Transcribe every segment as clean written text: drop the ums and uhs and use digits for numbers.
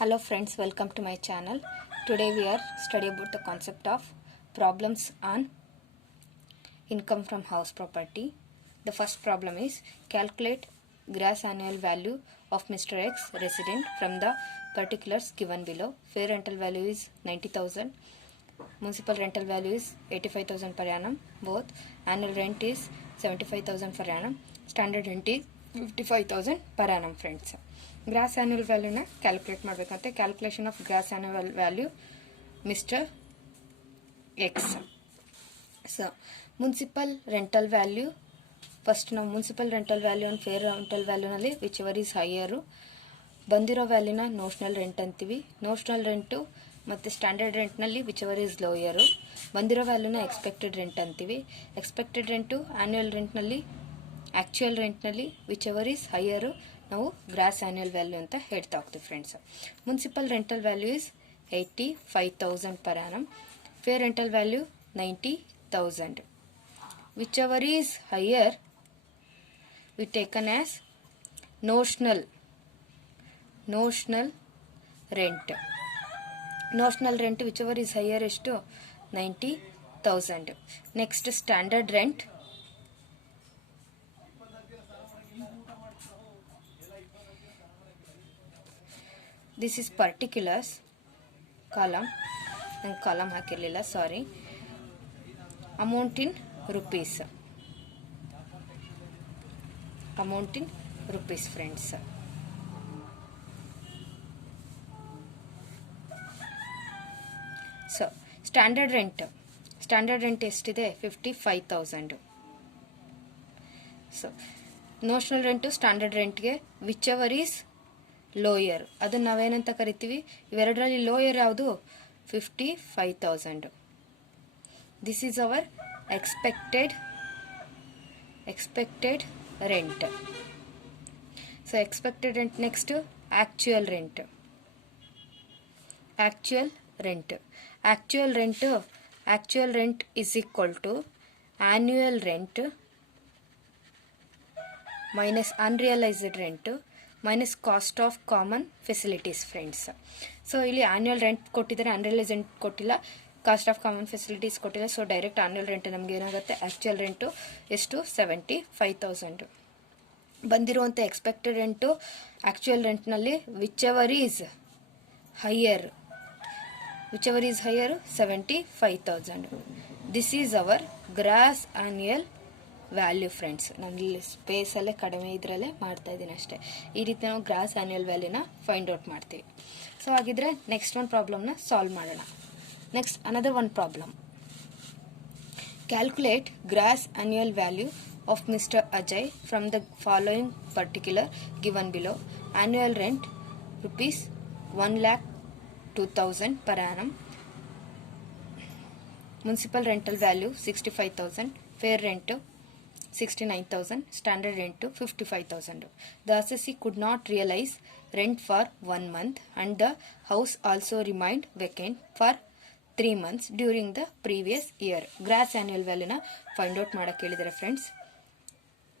Hello friends, welcome to my channel. Today we are studying about the concept of problems on income from house property. The first problem is calculate gross annual value of Mr. X resident from the particulars given below. Fair rental value is 90,000. Municipal rental value is 85,000 per annum. Both annual rent is 75,000 per annum. Standard rent is 55,000 per annum friends. Gross annual value na calculate ಮಾಡಬೇಕಂತೆ. Calculation of gross annual value Mr. X. So municipal rental value first ನಾವು municipal rental value and fair rental value ನಲ್ಲಿ whichever is higher ಬಂದಿರೋ ವ್ಯಾಲ್ಯೂನ notional rent ಅಂತೀವಿ. Notional rent ಮತ್ತು standard ರೆಂಟ್ನಲ್ಲಿ whichever is lower. ಬಂದಿರೋ ವ್ಯಾಲ್ಯೂನ expected rent ಅಂತೀವಿ. ಎಕ್ಸ್ಪೆಕ್ಟೆಡ್ ರೆಂಟು ಆ್ಯನ್ಯುವಲ್ ರೆಂಟ್ನಲ್ಲಿ ಆ್ಯಕ್ಚುಯಲ್ ರೆಂಟ್ನಲ್ಲಿ ವಿಚೆವರ್ ಈಸ್ ಹೈಯರು ನಾವು ಗ್ರಾಸ್ ಆ್ಯನ್ಯುವಲ್ ವ್ಯಾಲ್ಯೂ ಅಂತ ಹೇಳ್ತಾ ಹೋಗ್ತೀವಿ friends. Municipal rental value is 85,000 per annum. Fair rental value 90,000. Whichever is higher we taken as notional rent. Notional rent whichever is higher is to 90,000. Next standard rent. This is particulars column. Column hakirilla, sorry. Amount in rupees. Amount in rupees friends. So standard rent ಎಷ್ಟಿದೆ 55,000. So notional rent standard ರೆಂಟ್ಗೆ whichever is lower ಅದನ್ನು ನಾವೇನಂತ ಕರಿತೀವಿ, ಇವೆರಡರಲ್ಲಿ lower ಯಾವುದು 55,000. This is our expected rent. So expected rent. Next actual rent. Actual rent is equal to annual rent minus unrealized rent minus cost of common facilities friends. So ಇಲ್ಲಿ annual rent ಕೊಟ್ಟಿದ್ದಾರೆ, unrealized rent ಕೊಟ್ಟಿಲ್ಲ, cost of common facilities ಕೊಟ್ಟಿಲ್ಲ. So direct annual rent ನಮ್ಗೆ ಏನಾಗುತ್ತೆ, actual rent ಎಷ್ಟು 75,000. ಬಂದಿರುವಂಥ expected rent actual ರೆಂಟ್ನಲ್ಲಿ whichever is higher 75,000. This is our gross annual value friends. ನಾನು ಇಲ್ಲಿ ಸ್ಪೇಸಲ್ಲೇ ಕಡಿಮೆ ಇದರಲ್ಲೇ ಮಾಡ್ತಾ ಇದ್ದೀನಿ ಅಷ್ಟೇ. ಈ ರೀತಿ ನಾವು ಗ್ರಾಸ್ ಆನ್ಯುಯಲ್ ವ್ಯಾಲ್ಯೂನ ಫೈಂಡ್ ಔಟ್ ಮಾಡ್ತೀವಿ. ಸೊ ಹಾಗಿದ್ರೆ ನೆಕ್ಸ್ಟ್ ಒಂದು ಪ್ರಾಬ್ಲಮ್ನ ಸಾಲ್ವ್ ಮಾಡೋಣ. Next another one problem. Calculate gross annual value of mister Ajay from the following particular given below. Annual rent rupees 1,02,000 per annum. Municipal rental value 65,000. Fair rent 69,000. Standard rent 55,000. The assessee could not realize rent for 1 month and the house also remained vacant for 3 months during the previous year. Gross annual value na find out ಮಾಡಕ್ಕೆ ಹೇಳಿದ್ದಾರೆ friends.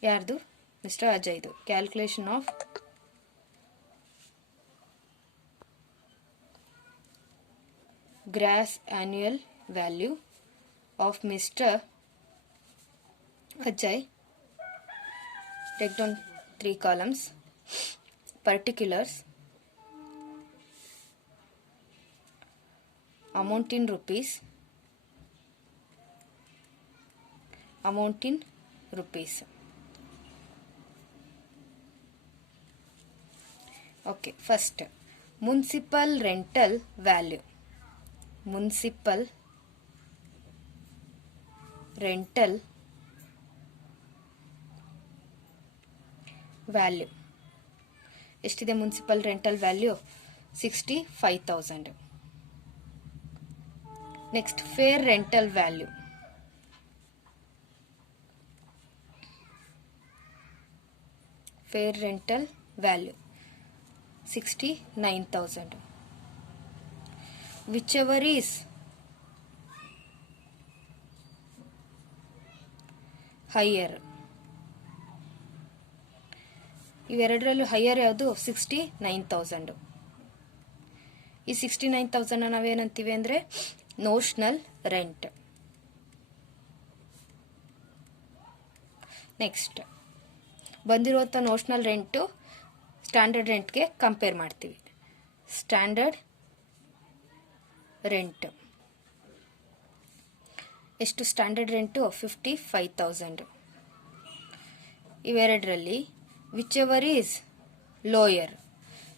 ಯಾರ್ದು? Mister ಅಜಯ್ದು. Calculation of gross annual value of Mr. Ajay. Take down 3 columns. Particulars, amount in rupees, Okay, first municipal rental value. Municipal rental value ಎಷ್ಟಿದೆ? Municipal rental value 65,000. Next fair rental value. Fair rental value 69,000. whichever is higher. ಇವೆರಡರಲ್ಲೂ higher ಯಾವುದು 69,000. ಈ 69,000 ನಾವೇನಂತೀವಿ ಅಂದರೆ notional rent. Next ಬಂದಿರುವಂಥ notional rent standard ರೆಂಟ್ಗೆ compare ಮಾಡ್ತೀವಿ. Standard rent ಎಷ್ಟು? Standard rent 55,000. ಇವೆರಡರಲ್ಲಿ ವಿಚ್ ಎವರ್ ಈಸ್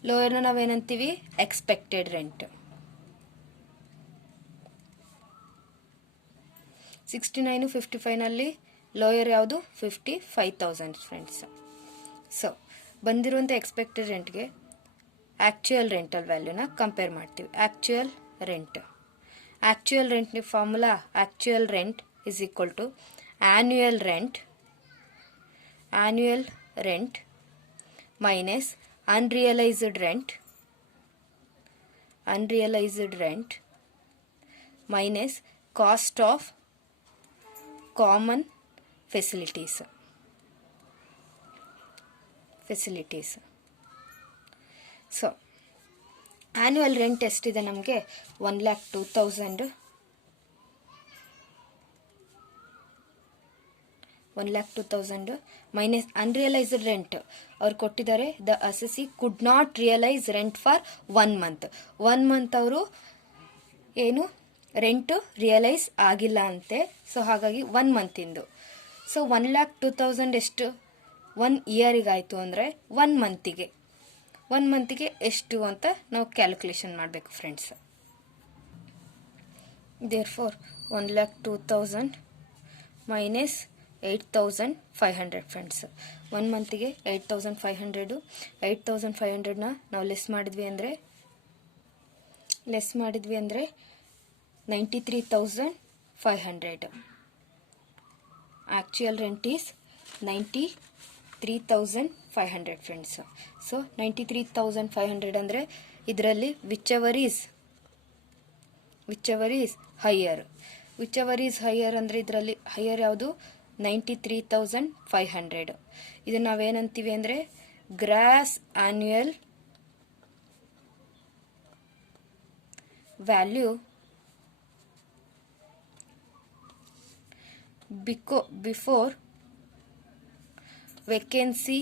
ಲೋಯರ್ನ ನಾವೇನಂತೀವಿ ಎಕ್ಸ್ಪೆಕ್ಟೆಡ್ ರೆಂಟ್. 69, 55ನಲ್ಲಿ ಲೋಯರ್ ಯಾವುದು? 55,000 ಫ್ರೆಂಡ್ಸ್. ಸೊ ಬಂದಿರುವಂಥ ಎಕ್ಸ್ಪೆಕ್ಟೆಡ್ ರೆಂಟ್ಗೆ ಆಕ್ಚುಯಲ್ ರೆಂಟಲ್ ವ್ಯಾಲ್ಯೂನ ಕಂಪೇರ್ ಮಾಡ್ತೀವಿ. Actual rent formula actual rent is equal to annual rent minus unrealised rent minus cost of common facilities. So annual rent ಎಷ್ಟಿದೆ ನಮಗೆ? 1,02,000. 1,02,000 ಮೈನಸ್ ಅನ್ರಿಯಲೈಸ್ಡ್ ರೆಂಟ್ ಅವ್ರು ಕೊಟ್ಟಿದ್ದಾರೆ. The assessee could not realise rent for 1 month. 1 month ಅವರು ಏನು rent realise ಆಗಿಲ್ಲ ಅಂತೆ. So ಹಾಗಾಗಿ 1 ಮಂತಿಂದು. So 1,02,000 ಎಷ್ಟು 1 ಇಯರಿಗಾಯಿತು ಅಂದರೆ 1 ಮಂತಿಗೆ ಎಷ್ಟು ಅಂತ ನಾವು ಕ್ಯಾಲ್ಕುಲೇಷನ್ ಮಾಡಬೇಕು ಫ್ರೆಂಡ್ಸ್. Therefore 1,02,000 minus 8,500 friends. 1 ಮಂತಿಗೆ 8,500. 8,500ನ ನಾವು ಲೆಸ್ ಮಾಡಿದ್ವಿ ಅಂದರೆ 93,500. Actual rent is 93,500 friends. So 93,500 ಅಂದರೆ ಇದರಲ್ಲಿ ವಿಚ್ ಎವರ್ ಈಸ್ ಹೈಯರ್ ಅಂದರೆ ಇದರಲ್ಲಿ ಹೈಯರ್ ಯಾವುದು? 93,500. ಇದನ್ನು ನಾವೇನಂತೀವಿ ಅಂದರೆ gross annual value before vacancy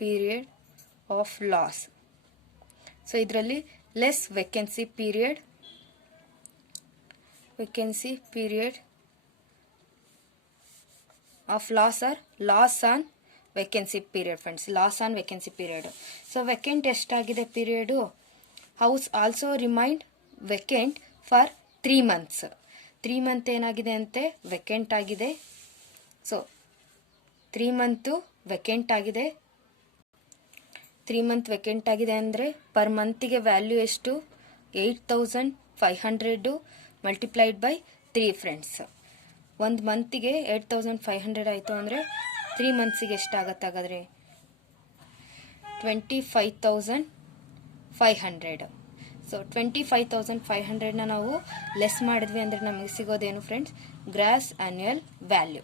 period of loss. So ಇದರಲ್ಲಿ less vacancy period of loss or loss on vacancy period friends. Loss on vacancy period. So vacant ಎಷ್ಟಾಗಿದೆ period? House also remained vacant for 3 months. 3 month ಏನಾಗಿದೆ ಅಂತೆ? Vacant ಆಗಿದೆ. So 3 month vacant ಆಗಿದೆ. 3 month vacant ಆಗಿದೆ ಅಂದರೆ per ಮಂತಿಗೆ value ಎಷ್ಟು? 8,500 multiplied by 3 friends. 1 ಮಂತಿಗೆ 8,500 ಆಯಿತು ಅಂದರೆ 3 ಮಂತ್ಸಿಗೆ ಎಷ್ಟಾಗತ್ತೆ ಹಾಗಾದರೆ? 25,500. ಸೊ 25,500ನ ನಾವು ಲೆಸ್ ಮಾಡಿದ್ವಿ ಅಂದರೆ ನಮಗೆ ಸಿಗೋದೇನು friends? Gross annual value.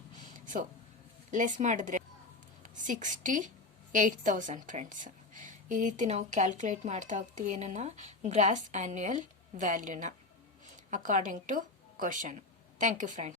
So less ಮಾಡಿದ್ರೆ 68,000 ಫ್ರೆಂಡ್ಸ್. ಈ ರೀತಿ ನಾವು ಕ್ಯಾಲ್ಕುಲೇಟ್ ಮಾಡ್ತಾ ಹೋಗ್ತೀವಿ ಏನನ್ನ? ಗ್ರಾಸ್ ಆನ್ಯುಯಲ್ ವ್ಯಾಲ್ಯೂನ according to question. Thank you friends.